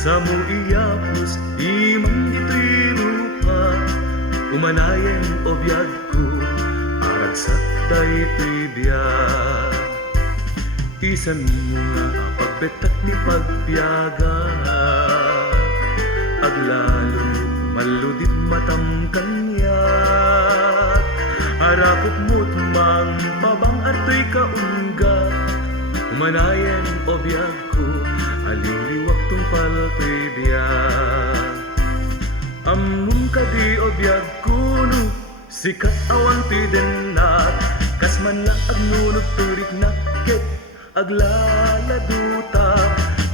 Samu iyapos imang ito'y rupa, umanayen o biyagko, aragsat day ito'y biyag. Isan mo nga pagbetak ni pagbiyaga, aglalo maludit matam kanyak. Harakot mo't mang pabang arto'y kaunga, umanayen o biyagko, aliliwak tungpal to'y biyag. Amnum ka di o biyagko no, sikat awan to'y denat, kasman la agnunog turik na ket aglaladuta.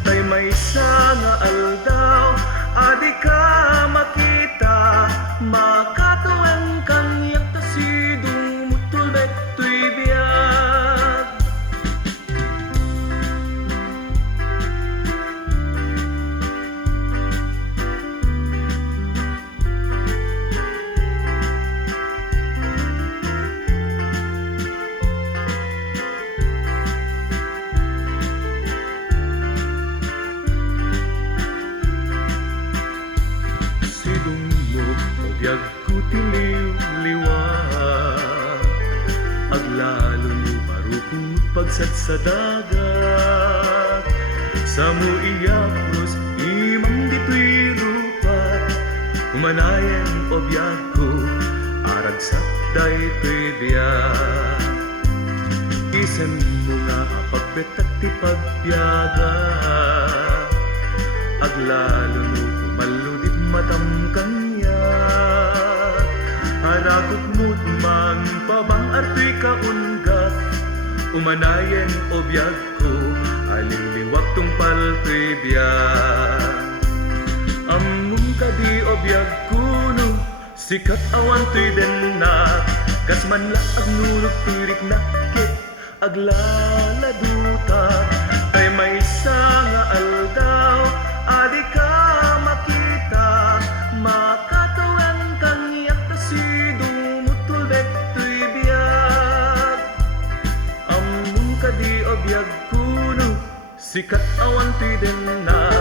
Tay may nga aldaw, adi ka makita, makatuwang kang yakta sidong mutulbet to'y biyag. Biyag ko tiliw-liwag, aglalo mo marupot pagsat sa dagat. Samu iyapos imang dito'y rupa, umanayen o biyag ko, aragsat day to'y biyag. Isen mo nga pagbetak ti pagbiyaga, aglalo mo maludit matam kanyak. Harakot mo't mang pabang arto'y kaungat, umanayen o biyag ko, aliliwak tungpal to'y biyag. Amnum ka di o biyag ko no, sikat awan to'y denat, kasman la agnunog turik na ket aglaladuta. Tay may nga aldaw, adi ka makita, makatuwang kang yakta sidong mutulbek to'y biyag. Amnum ka di o biyag ko no, sikat awan to'y denat,